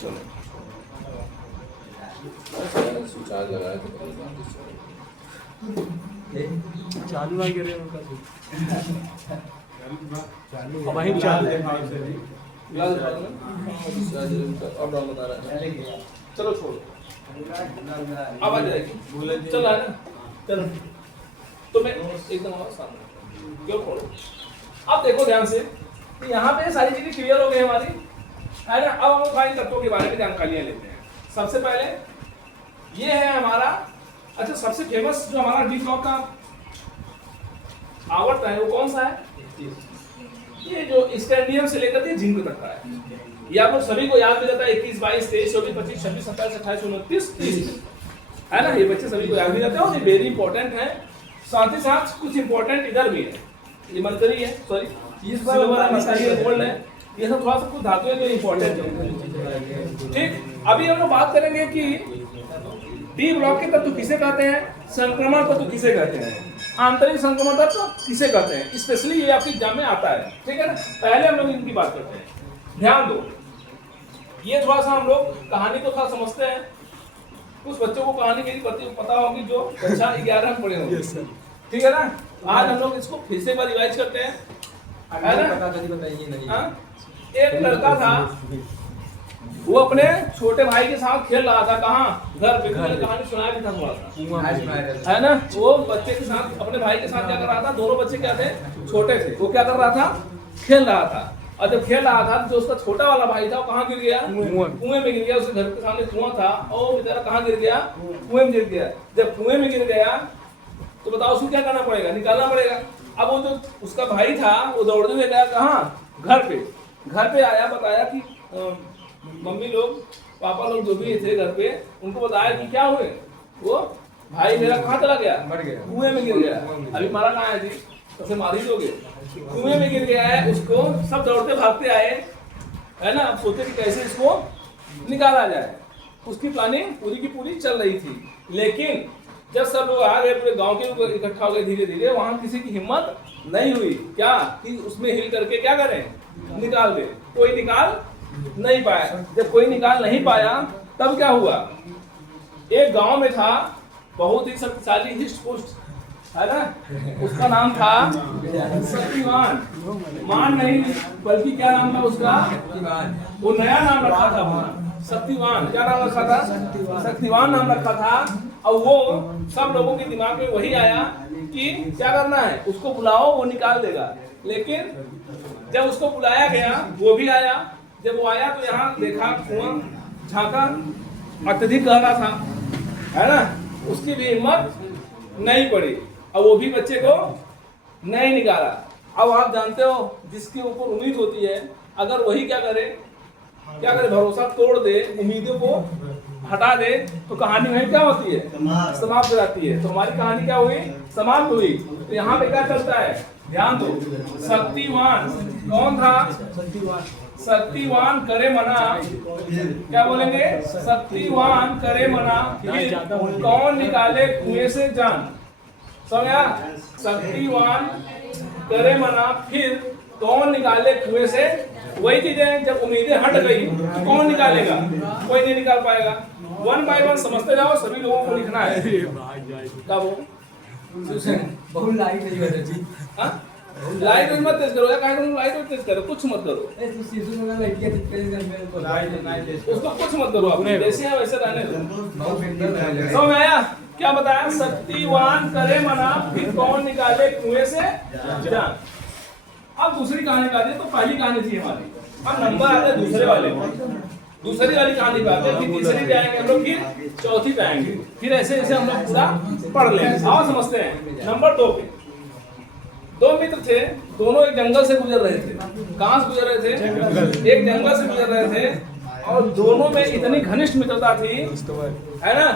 चलो चार्ज लगाया तो चालू आ गया उनका वहीं चालू अब डाउन बता रहा है। चलो छोड़ो अब आ जाएगी चल रहा है ना चलो तो मैं एकदम आवाज सामने क्यों खोलो। अब देखो ध्यान से यहाँ पे सारी चीजें क्लियर हो गई हमारी है ना। अब हम फाइन तत्वों के बारे में जानकारियां लेते हैं। सबसे पहले ये है हमारा अच्छा सबसे फेमस जो हमारा डी ब्लॉक का आवर्त है वो कौन सा है। ये जो स्कैंडियम से लेकर के जिंक तक का है। ये आप लोग सभी को याद भी रहता है 21, 22, 23, 24, 25, 26, 27, 28, 29, 30 है ना। ये बच्चे सभी को याद भी रहते हैं और ये वेरी इंपॉर्टेंट है। साथ ही साथ कुछ इंपॉर्टेंट इधर भी है। ये मरकरी है सॉरी इस बार गोल्ड है। ये सब थोड़ा सा कुछ धातुएं जो इंपॉर्टेंट है। ठीक अभी हम लोग बात करेंगे कि डी ब्लॉक के तत्व किसे कहते हैं, संक्रमण तत्व किसे कहते हैं, आंतरिक संक्रमण तत्व किसे कहते हैं। स्पेशली ये आपके एग्जाम में आता है। ठीक है ना। पहले हम लोग इनकी बात करते हैं। ध्यान दो ये थोड़ा सा हम लोग कहानी को थोड़ा समझते हैं। कुछ बच्चों को कहानी मेरी पता होगी जो कक्षा 11 में पढ़े होंगे। ठीक है ना। आज हम लोग इसको फिर से रिवाइज करते हैं है ना। एक लड़का था वो अपने छोटे भाई के साथ खेल रहा था। कहाँ घर पे कहानी सुनाया भी था थोड़ा सा है ना। वो बच्चे के साथ अपने भाई के साथ क्या कर रहा था। दोनों बच्चे क्या थे छोटे थे। वो क्या कर रहा था खेल रहा था। और जब खेल रहा था तो उसका छोटा वाला भाई था वो कहाँ गिर गया कुएं में गिर गया। उसके घर के सामने कुआं था और बेचारा कहाँ गिर गया कुएं में गिर गया। जब कुएं में गिर गया तो बताओ उसको क्या करना पड़ेगा निकालना पड़ेगा। अब वो जो उसका भाई था वो दौड़ते हुए गया कहाँ घर पे आया बताया कि मम्मी लोग पापा लोग जो भी थे घर पे उनको बताया कि क्या हुए वो भाई मेरा कहाँ चला गया मर गया कुएं में गिर गया। अभी मारा कहाँ है जी सबसे मार ही दोगे। कुएं में गिर गया है उसको सब दौड़ते भागते आए है ना। अब सोचे कि कैसे इसको निकाला जाए। उसकी प्लानिंग पूरी की पूरी चल रही थी। लेकिन जब सब लोग आ गए पूरे गांव के लोग इकट्ठा हो गए धीरे धीरे वहां किसी की हिम्मत नहीं हुई क्या कि उसमें हिल करके क्या करें निकाल दे। कोई निकाल नहीं पाया। जब कोई निकाल नहीं पाया तब क्या हुआ। एक गांव में था बहुत ही शक्तिशाली हिस्ट पुष्ट है ना। उसका नाम था शक्तिवान। मान नहीं बल्कि क्या नाम था उसका वो नया नाम रखा था अपना शक्तिवान। क्या नाम रखा था शक्तिवान नाम रखा था। और वो सब लोगों के दिमाग में वही आया कि क्या करना है उसको बुलाओ वो निकाल देगा। लेकिन जब उसको बुलाया गया वो भी आया। जब वो आया तो यहाँ देखा कुआं झांका अत्यधिक गहरा था है ना। उसकी भी हिम्मत नहीं पड़ी और वो भी बच्चे को नहीं निकाला। अब आप जानते हो जिसके ऊपर उम्मीद होती है अगर वही क्या करे भरोसा तोड़ दे उम्मीदों को हटा दे तो कहानी में क्या होती है समाप्त हो जाती है। तो हमारी कहानी क्या हुई समाप्त हुई। तो यहाँ पे क्या चलता है ध्यान दो। शक्तिवान कौन था शक्तिवान करे मना। क्या बोलेंगे शक्तिवान करे मना फिर कौन निकाले कुएं से जान। समझा शक्तिवान करे मना फिर कौन निकाले कुएं से। वही चीजें जब उम्मीदें हट गई तो कौन निकालेगा कोई नहीं निकाल पाएगा। 1 बाय 1 समझते जाओ सभी लोगों को लिखना है। कब वो बहुत लाइट नहीं होता जी। हां लाइट मत तेज करो या लाइट तेज करो कुछ मत करो। उसको कुछ मत करो अपने जैसे है वैसे रहने दो। समझ आया क्या बताया शक्तिवान करे मना फिर कौन निकाले कुएं से जान। अब दूसरी कहानी का तो पहली कहानी थी हमारी। अब नंबर आते हैं दूसरी वाली कहानी पे आते हैं। फिर तीसरी पे आएंगे हम लोग फिर चौथी पे आएंगे फिर ऐसे ऐसे हम लोग पूरा पढ़ लेंगे। आओ समझते हैं। नंबर 2 पे 2 मित्र थे। दोनों एक जंगल से गुजर रहे थे। कहां से गुजर रहे थे एक जंगल से गुजर रहे थे। और दोनों में इतनी घनिष्ठ मित्रता थी है ना।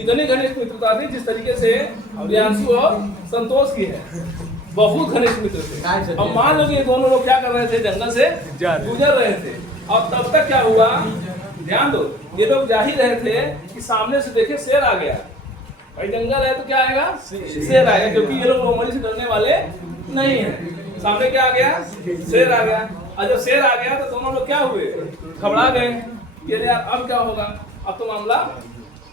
इतनी घनिष्ठ मित्रता थी जिस तरीके से प्रियांशु और संतोष की है। बहुत घनिष्ठ मित्र थे। अब मान लो कि दोनों लोग क्या कर रहे थे जंगल से गुजर रहे थे। अब तब तक क्या हुआ ध्यान दो। ये लोग जा ही रहे थे कि सामने से देखे शेर आ गया। भाई जंगल है तो क्या आएगा शेर आएगा क्योंकि ये लोग नॉर्मली से डरने वाले नहीं है। सामने क्या आ गया शेर आ गया। और जब शेर आ गया तो दोनों लोग क्या हुए घबरा गए कि अरे यार अब क्या होगा, अब तो मामला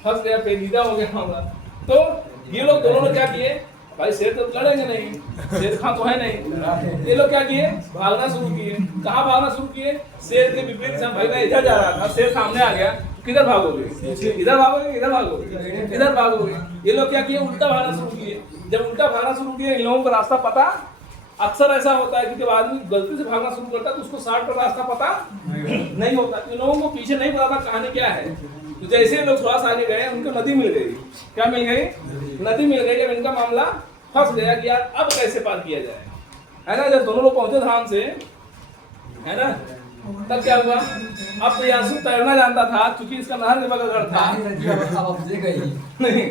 फंस गया, पेचीदा हो गया मामला। तो ये लोग दोनों लोग क्या किए, भाई शेर तो लड़ेंगे नहीं, शेर खां तो है नहीं, ये लोग क्या किए, भागना शुरू किए। कहाँ भागना शुरू किए, शेर के विपरीत से। भाई मैं इधर जा रहा था, शेर सामने आ गया, किधर भागोगे, इधर भागोगे, इधर भागोगे, इधर भागोगे। ये लोग क्या किए, उल्टा भागना शुरू किए। जब उल्टा भागना शुरू किए, इन लोगों को रास्ता पता, अक्सर ऐसा होता है कि जब आदमी गलती से भागना शुरू करता है तो उसको शॉर्टकट रास्ता पता नहीं होता। इन लोगों को पीछे नहीं पता था कहानी क्या है। तो जैसे लोग थोड़ा सा आगे गए, उनको नदी मिल गई। क्या मिल गई, नदी मिल गई। जब इनका मामला फंस गया कि यार अब कैसे पार किया जाए, है ना। जब दोनों लोग पहुंचे धाम से, है ना, तब क्या हुआ, अब तो यांशु तैरना जानता था, क्योंकि इसका नहर के बगल घर था। नहीं,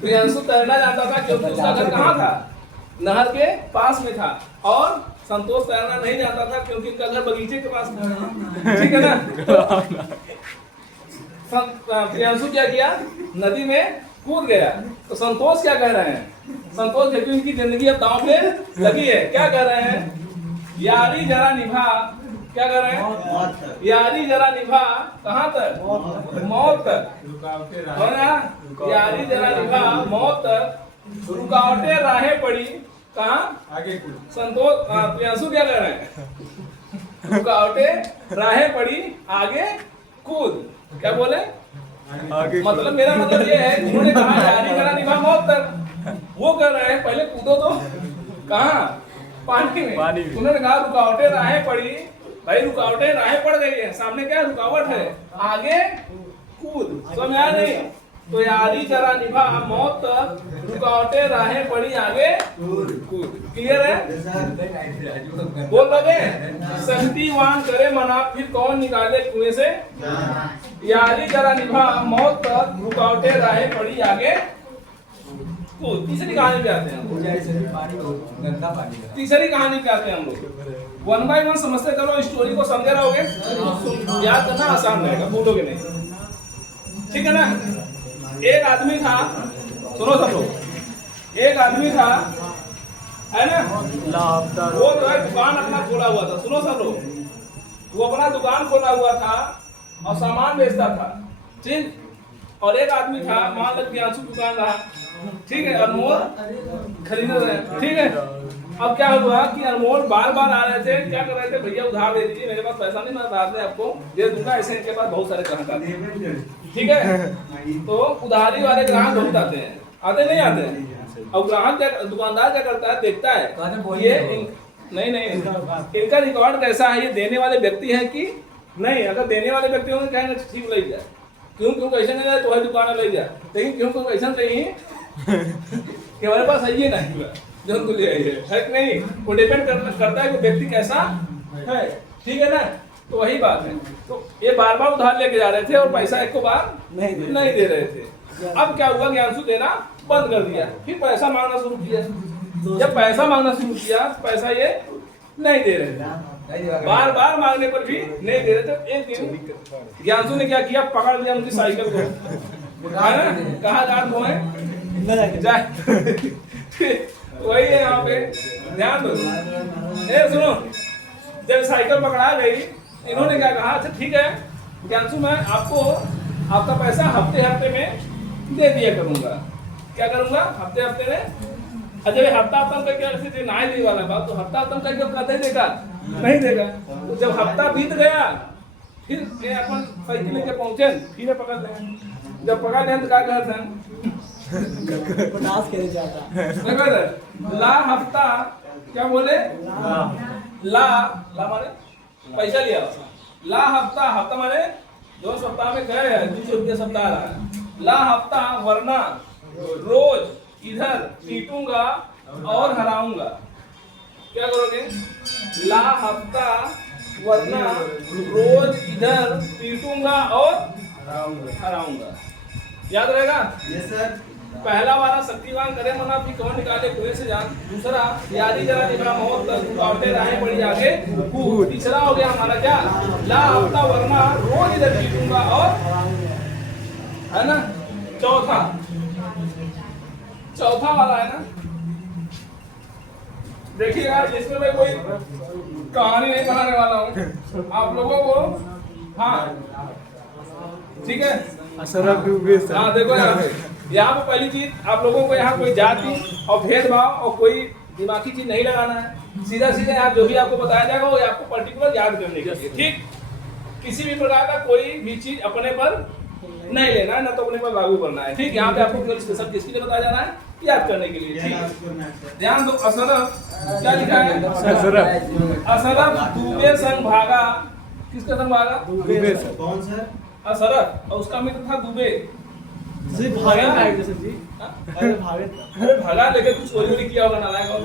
तो यांशु तैरना जानता था क्योंकि उसका घर कहाँ था, नहर के पास में था। और संतोष तैरना नहीं जानता था क्योंकि इनका घर बगीचे के पास था। ठीक है ना। प्रियांशु क्या किया, नदी में कूद गया। तो संतोष क्या कह रहे हैं, संतोष क्योंकि इनकी जिंदगी अब दांव पे लगी है, क्या कह रहे हैं, यारी जरा निभा, क्या कर रहे हैं, यारी जरा निभा, कहाँ तक, मौत तक, है ना। यारी जरा निभा मौत तक, रुकावटें राहें पड़ी, कहाँ आगे। संतोष प्रियांशु क्या कर रहे हैं, रुकावटें राहें पड़ी, आगे कूद। क्या बोले, आगे मतलब मेरा मतलब ये है, उन्होंने कहा यारी जरा निभा मौत तक, वो कर रहे हैं पहले कूदो तो कहाँ, पानी में। उन्होंने कहा रुकावटें राहें पड़ी, भाई रुकावटें राहें पड़ गई है, सामने क्या रुकावट है, आगे कूद। समझ आया नहीं, तो यारी जरा निभा मौत तक, रुकावटें राहें पड़ी, आगे कूद। क्लियर है, बोल लगे, शक्तिवान करे मना, फिर कौन निकाले कुएं से, यारी जरा निभा मौत तक, रुकावटें राहें पड़ी, आगे कूद। तीसरी कहानी पे आते हैं, तीसरी कहानी पे आते हैं हम लोग। वन बाय वन समझते चलो, स्टोरी को समझे रहोगे, याद करना आसान रहेगा, भूलोगे नहीं। ठीक है ना। एक आदमी था, सुनो सब लोग, एक आदमी था, है ना, वो जो है दुकान अपना खोला हुआ था। सुनो सब लोग, वो अपना दुकान खोला हुआ था और सामान बेचता था। ठीक, और एक आदमी था, मान लो प्रियांशु दुकान रहा, ठीक है, अनमोल खरीद रहे, ठीक है। अब क्या हुआ कि अनमोल बार बार आ रहे थे, क्या कर रहे थे, भैया उधार दे दीजिए, मेरे पास पैसा नहीं, मैं उधार दे आपको दे दूंगा, ऐसे इनके पास बहुत सारे ग्राहक आते हैं। ठीक है, तो उधारी वाले ग्राहक बहुत आते हैं, आते नहीं आते हैं। और ग्राहक क्या, दुकानदार क्या करता है, देखता है ये नहीं इनका रिकॉर्ड कैसा है, ये देने वाले व्यक्ति है कि नहीं। अगर देने वाले व्यक्ति होंगे कहेंगे ठीक ले जाए, क्यों कैसे नहीं जाए, तो है दुकान ले जाए, लेकिन क्यों कैसा नहीं कि हमारे पास है ये नहीं जो उनको ले आई है कि नहीं, वो डिपेंड करता है कि व्यक्ति कैसा है। ठीक है ना, तो वही बात है। तो ये बार बार उधार लेके जा रहे थे और पैसा एक को बार नहीं दे रहे थे। अब क्या हुआ, ज्ञानशु देना बंद कर दिया, फिर पैसा मांगना शुरू किया। जब पैसा मांगना शुरू किया, पैसा ये नहीं दे रहे थे, बार बार मांगने पर भी नहीं दे रहे थे। एक दिन ज्ञानशु ने क्या किया, पकड़ लिया उनकी साइकिल को, कहा जा वही है यहाँ पे, ध्यान दो। सुनो, जब साइकिल पकड़ा गई, इन्होंने क्या कहा, अच्छा ठीक है ज्ञानशु, मैं आपको आपका पैसा हफ्ते हफ्ते में दे दिया करूंगा। क्या करूंगा, हफ्ते हफ्ते में। अच्छा ये हफ्ता हफ्ता का क्या ना ही वाला बात, तो हफ्ता हफ्ता का क्यों कहते देगा, नहीं देगा। तो जब हफ्ता बीत गया, फिर अपन साइकिल लेके पहुंचे, फिर पकड़ लें। जब पकड़ लें तो क्या कहते हैं, ला हफ्ता, क्या बोले, ला माने पैसा लिया, ला हफ्ता माने 2 सप्ताह में गए हैं, 200 रुपया सप्ताह रहा है। ला हफ्ता, वरना रोज इधर पीटूंगा और हराऊंगा। क्या करोगे, ला हफ्ता वरना रोज इधर पीटूंगा और हराऊंगा। याद रहेगा, यस सर। पहला वाला शक्तिवान करे मना, फिर कौन निकाले कुएं से जान। दूसरा यारी जरा निभा मौत तक, रुकावटें राहें पड़ी, आगे कूद। तीसरा हो गया हमारा क्या, ला हफ्ता वरना रोज इधर पीटूंगा और, है ना। चौथा वाला है ना, देखिएगा, इसमें मैं कोई कहानी नहीं बनाने वाला हूँ आप लोगों को। हाँ ठीक है। असरफ डूबे सर। हाँ देखो यहाँ पे पहली चीज आप लोगों को यहाँ कोई जाति और भेदभाव और कोई दिमागी चीज नहीं लगाना है। सीधा सीधा यहाँ जो भी आपको बताया जाएगा वो आपको पर्टिकुलर याद करने के लिए, ठीक। किसी भी प्रकार का कोई भी चीज अपने पर नहीं लेना है, ना तो अपने पर लागू करना है, ठीक। यहाँ पे आपको केवल स्पेशल किसके लिए बताया जा रहा है, याद करने के लिए, ठीक। ध्यान दो, असरफ क्या लिखा है, असरफ दूबे संग भागा। किसका संग भागा, डूबे सर। कौन सर? असरफ, और उसका मित्र था दुबे। सिर्फ भागे था सर जी। अरे भागे था। अरे भगा लेके कुछ चोरी वोरी किया होगा नालायक और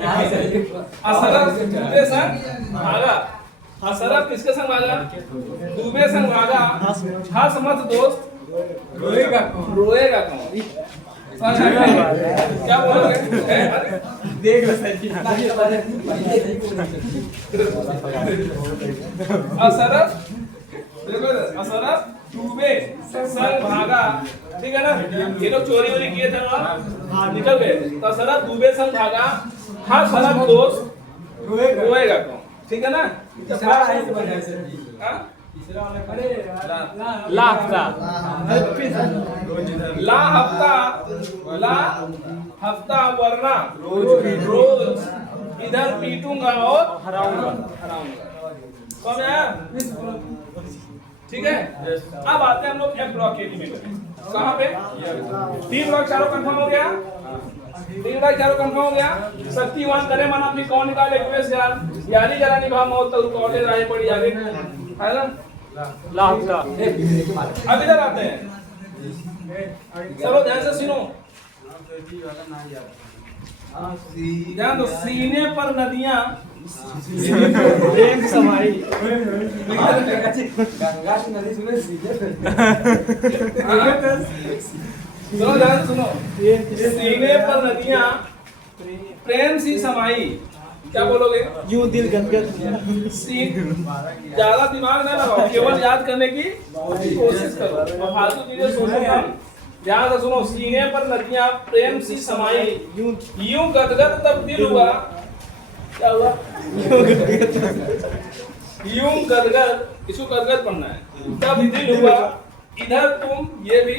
असरफ दूबे संग भागा। असरफ किसके संग भागा, दूबे संग भागा। हंस मत दोस्त रोएगा कौन। क्या बोलोगे, देख लो सर जी। असरफ देखो, असरफ डूबे संग भागा, ठीक है ना। ये लोग चोरी वोरी किए थे वहाँ निकल गए, तो असरफ डूबे संग भागा। हाँ सनत दोस्त रोएगा कौन, ठीक है ना। ला हफ्ता। ला हफ्ता वरना रोज इधर पीटूंगा और हराऊंगा। समझ आया, ठीक है। अब आते हैं हम लोग एफ ब्लॉक के लिए। कहाँ पे, 3 ब्लॉक चारों कंफर्म हो गया, 3 ब्लॉक चारों कंफर्म हो गया। शक्तिवान करे मन अपनी कौन निकाले कुएस यार, यारी जरा निभा मौत तो रुकावटें राहे पड़ी आगे, है ना। ला हफ्ता। अब इधर आते हैं, चलो ध्यान से सुनो, ध्यान दो। सीने पर नदियां प्रेम समाई। गंगा की नदी सुने सीधे। चलो ध्यान से सुनो, सीने पर नदियां प्रेम सी समाई। क्या बोलोगे, यूं दिल गदगद। ज्यादा दिमाग ना लगाओ, केवल याद करने की कोशिश करो और फालतू चीजें सोचो मत। ध्यान से सुनो, सीने पर नदियां प्रेम सी समाई, यूं गदगद तब दिल हुआ। क्या हुआ, यूं गदगद, इसको गदगद पढ़ना है। तब दिल हुआ इधर तुम ये भी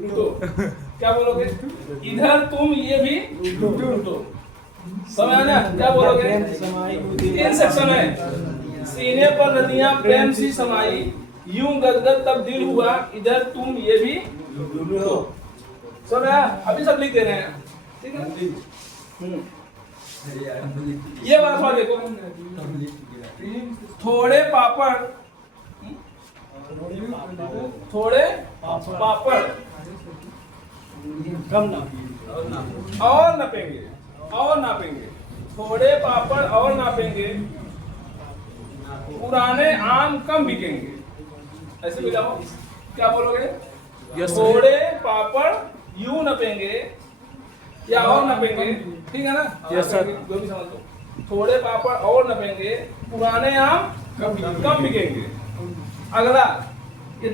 लूटो। क्या बोलोगे, इधर तुम ये भी लूटो। समझ आया, क्या बोलोगे, 3 सेक्शन है। सीने पर नदियां प्रेम सी समाई, यूं गदगद तब दिल हुआ इधर तुम ये भी लूटो। समझ आया, अभी सब लिख दे रहे हैं, ठीक है। ये वाला सवाल देखो, थोड़े पापड़ कम ना। और नापेंगे, थोड़े पापड़ और नापेंगे, पुराने आम कम बिकेंगे। ऐसे भी जाओ, क्या बोलोगे, थोड़े पापड़ यूं नपेंगे या और नपेंगे, ठीक है ना। Yes sir. जो भी समझ लो, थोड़े पापड़ और नपेंगे, पुराने आम कम बिकेंगे। अगला ये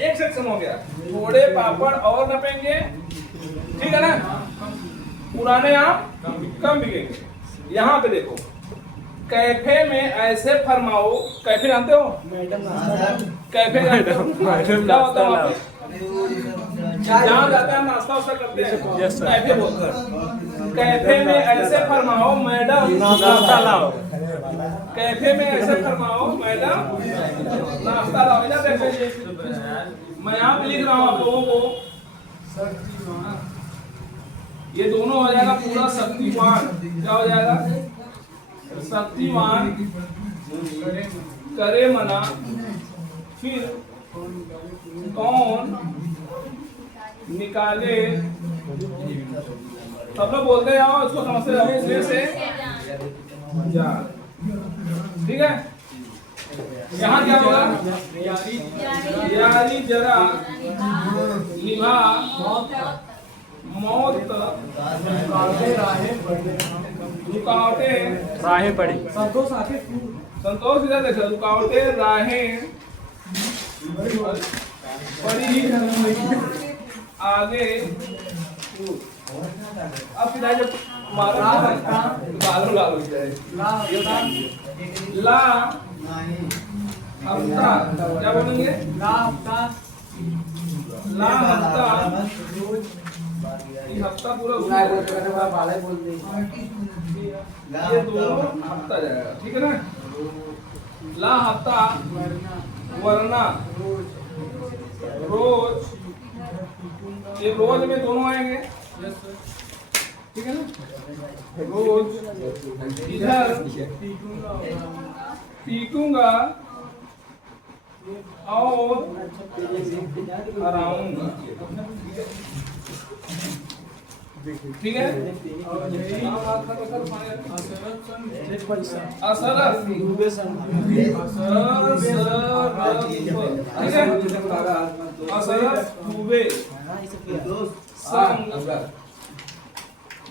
एक सेक्शन हो गया, थोड़े पापड़ और नपेंगे, ठीक है ना, पुराने आम कम बिकेंगे। यहाँ पे देखो, कैफे में ऐसे फरमाओ। कैफे जानते हो, कैफे जानते हो, क्या होता है वहाँ पे, जहाँ जाते हैं नाश्ता वास्ता करते हैं, कैफे बोलते हैं। कैफे में ऐसे फरमाओ मैडम नाश्ता लाओ। कैफे में ऐसे फरमाओ मैडम नाश्ता लाओ। इधर देखो, मैं यहाँ पे लिख रहा हूँ आप लोगों को, ये दोनों हो जाएगा पूरा शक्तिवान। क्या हो जाएगा, शक्तिवान करे मना, फिर कौन निकाले। सब लोग बोलते जाओ, इसको समझते जाओ, इसमें से ठीक है। यहाँ क्या होगा, यारी जरा निभा मौत रुकावटें राहें पड़ी। संतोष इधर देखो, रुकावटें राहें पड़ी आगे। अब सीधा जब मारो गालो ला हफ्ता, क्या बोलेंगे, ला हफ्ता ये हफ्ता पूरा पूरा बोल रहा है बाला बोल दे ये दोनों हफ्ता जाएगा, ठीक है ना। ला हफ्ता वरना रोज, ये रोज में दोनों आएंगे, ठीक है ना। रोज इधर पीटूंगा और हराऊंगा, ठीक है। असरफ हुए संग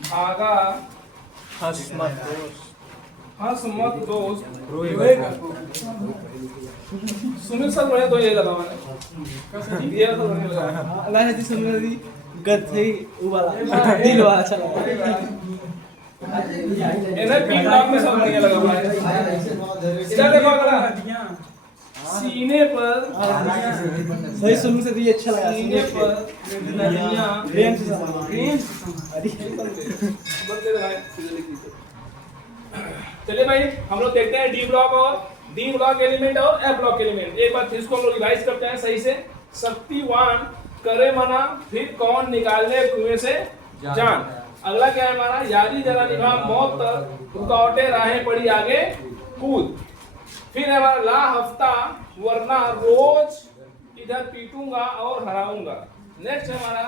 भागा हंसमत दोस्त रोएगा। सुनील सर बढ़िया तो ये लगा मैंने, ये तो बढ़िया लगा। अल्लाह ने सुन ली गद से वो वाला दिल वाला चला इधर पी ब्लॉक में सब बढ़िया लगा भाई। इधर देखो अगला सीने पर सही सुन से ये अच्छा लगा सीने पर नदियां रेंज से चलिए भाई हम लोग देखते हैं डी ब्लॉक और डी ब्लॉक एलिमेंट और एफ ब्लॉक एलिमेंट। एक बार फिर इसको हम लोग रिवाइज करते हैं सही से। शक्तिवान करे मना फिर कौन निकालने कुएं से जान। अगला क्या है हमारा, यारी जरा निभा मौत तक रुकावटें राहें पड़ी आगे कूद। फिर है हमारा ला हफ्ता वरना रोज इधर पीटूंगा और हराऊंगा। नेक्स्ट है हमारा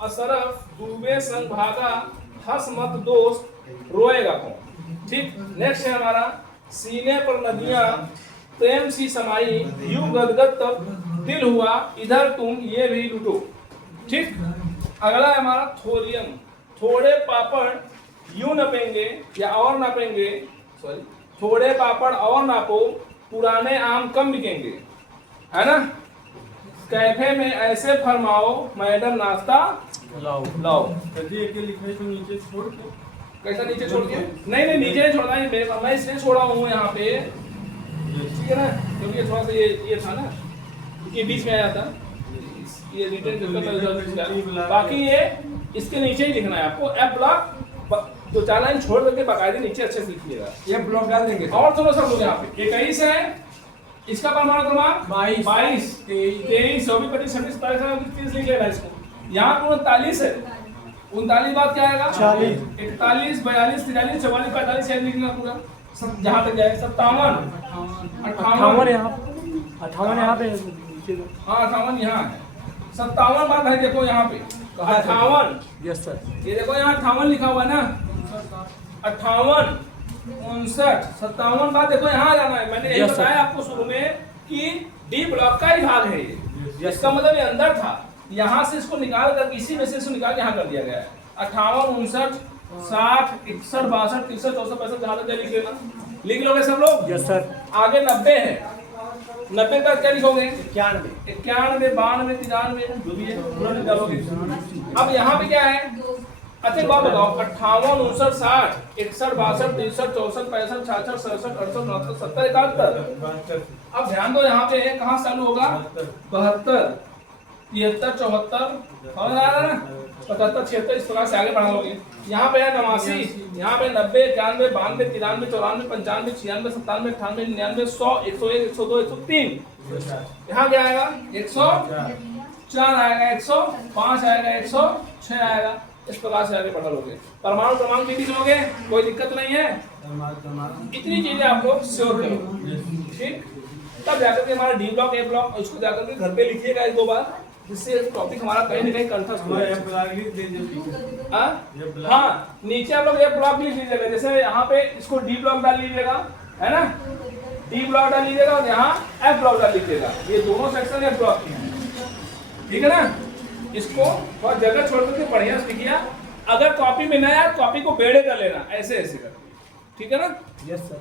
असरफ डूबे संग भागा हंस मत दोस्त रोएगा कौन, ठीक। नेक्स्ट है हमारा सीने पर नदियां प्रेम सी समाई यूं गदगद तब दिल हुआ इधर तुम ये भी लुटो, ठीक। अगला है हमारा थोरियम, थोड़े पापड़ यूं नपेंगे या और नापेंगे, सॉरी थोड़े पापड़ और नापो पुराने आम कम बिकेंगे, है ना। कैफे में ऐसे फरमाओ मैडम नाश्ता लाओ लाओ। कैसा नीचे छोड़ के, नहीं नहीं नीचे नहीं छोड़ना है मेरे, मैं इसलिए छोड़ा हूँ यहाँ पे, ठीक है ना, क्योंकि थोड़ा सा ये था ना कि बीच में आया था, ये रिटर्न। बाकी ये इसके नीचे ही लिखना है आपको। एफ ब्लॉक जो 4 लाइन छोड़ करके बाकायदे नीचे अच्छे से लिखिएगा। ये ब्लॉक डाल देंगे और थोड़ा सा बोले यहाँ पे 21 है, इसका परमाणु क्रमांक 22 23 24 25 26 27 30 लिख लेना इसको। यहाँ पर 39 है, 39 बाद क्या आएगा 40 41 42 43 44 45 लिख लेना पूरा सब जहाँ तक जाए। 57 58 यहाँ पे हाँ 58 यहाँ है। 57 बात है, देखो यहाँ पे 58, यस सर, ये देखो यहाँ 58 लिखा हुआ है ना, 58 59 57 बात देखो यहाँ आ जाना है। मैंने यही बताया आपको शुरू में कि डी ब्लॉक का ही भाग है ये, इसका मतलब ये अंदर था, यहाँ से इसको निकाल कर इसी में से इसको निकाल के यहाँ कर दिया गया है। 58 59 60 61 62 63 64 65 जहाँ तक लिख लेना, लिख लोगे सब लोग, यस सर। आगे 90 है, 90 का क्या लिखोगे 91 91 92 93 जो भी है पूरा निकालोगे। अब यहाँ पे क्या है, अच्छा बात बताओ 58 59 60 61 62 63 64 65 66 67 68 69 70 71। अब ध्यान दो यहाँ पे कहाँ चालू होगा 72 73 74 समझ आ रहा है ना, 75 76 इस प्रकार से आगे बढ़ाओगे। यहाँ पे है 89, यहाँ पे 90 91 92 93 94 95 96 97 98 99 100 101 102 103। यहाँ क्या आएगा 104 आएगा, 105 आएगा, 106 आएगा। इस प्रकार से आगे बढ़ा लोगे। परमाणु क्रमांक भी लिख लोगे, कोई दिक्कत नहीं है। इतनी चीजें आपको श्योर करो, ठीक। तब जाकर के हमारा डी ब्लॉक ए ब्लॉक उसको जाकर के घर पे लिखिएगा 1-2 बार, जिससे टॉपिक हमारा कहीं ना कहीं कंठस्थ हो। हाँ नीचे आप लोग ए ब्लॉक लिख लीजिएगा, जैसे यहाँ पे इसको डी ब्लॉक डाल लीजिएगा, है ना, डी ब्लॉक डाल लीजिएगा और यहाँ एफ ब्लॉक डाल लीजिएगा। ये दोनों सेक्शन एफ ब्लॉक के हैं, ठीक है ना। इसको और जगह छोड़ करके बढ़िया से लिखिए। अगर कॉपी में ना आया कॉपी को बेड़े कर लेना, ऐसे ऐसे कर, ठीक है ना। Yes sir.